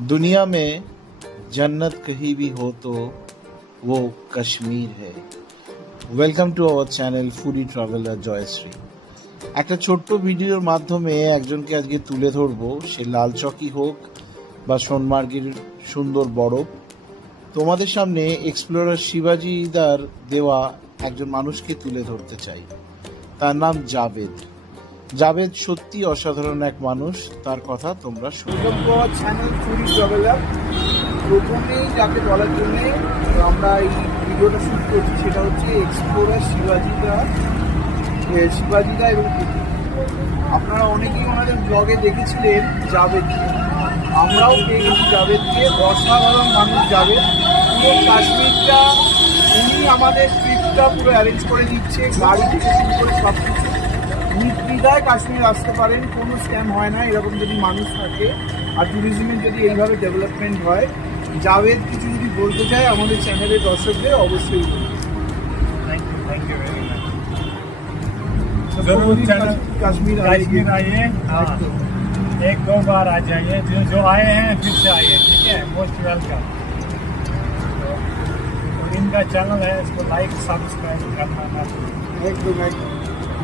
दुनिया में जन्नत कहीं भी हो तो वो कश्मीर है। Welcome to our channel foodie traveller Joyshree. একটা ছোট্ট ভিডিওর মাধ্যমে একজনকে আজকে তুলে ধরবো, সে লাল চকি হোক বা সোনমার্গের সুন্দর বরফ। তোমাদের সামনে এক্সপ্লোরার শিবাজিদার দেওয়া একজন মানুষকে তুলে ধরতে চাই। তার নাম জাভেদ। জাভেদ সত্যি অসাধারণ এক মানুষ, তার কথা তোমরা শুনো। চ্যানেল ফুডি ট্রাভেলার প্রথমেই যাকে বলার জন্যে আমরা এই ভিডিওটা শুট করছি সেটা হচ্ছে এক্সপ্লোরার শিবাজিদা এবং পুতুল। আপনারা অনেকেই ওনাদের ব্লগে দেখেছিলেন জাভেদকে, আমরাও পেয়ে গেছি জাভেদকে। অসাধারণ মানুষ জাভেদ, পুরো কাশ্মীরটা উনি আমাদের ট্রিপটা পুরো অ্যারেঞ্জ করে দিচ্ছে, গাড়ি থেকে শুরু করে সব কিছু। নির্দ্বিধায় কাশ্মীর আসতে পারেন, কোনো স্ক্যাম হয় না। এরকম যদি মানুষ থাকে আর ট্যুরিজমের যদি এইভাবে ডেভেলপমেন্ট হয়, জাভেদ কিছু যদি বলতে চায় আমাদের চ্যানেলের দর্শকদের অবশ্যই थैंक यू वेरी मच। जरूर कश्मीर आइए, हाँ, एक दो बार आ जाइए। जो आए हैं फिर से आइए, ठीक है, मोस्ट वेलकम। तो इनका चैनल है, इसको लाइक सब्सक्राइब करना ना। একদম একদম।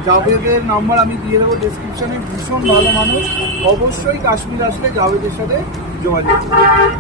জাভেদের নাম্বার আমি দিয়ে দেবো ডেসক্রিপশনে। ভীষণ ভালো মানুষ, অবশ্যই কাশ্মীর আসলে জাভেদের সাথে যোগাযোগ করুন।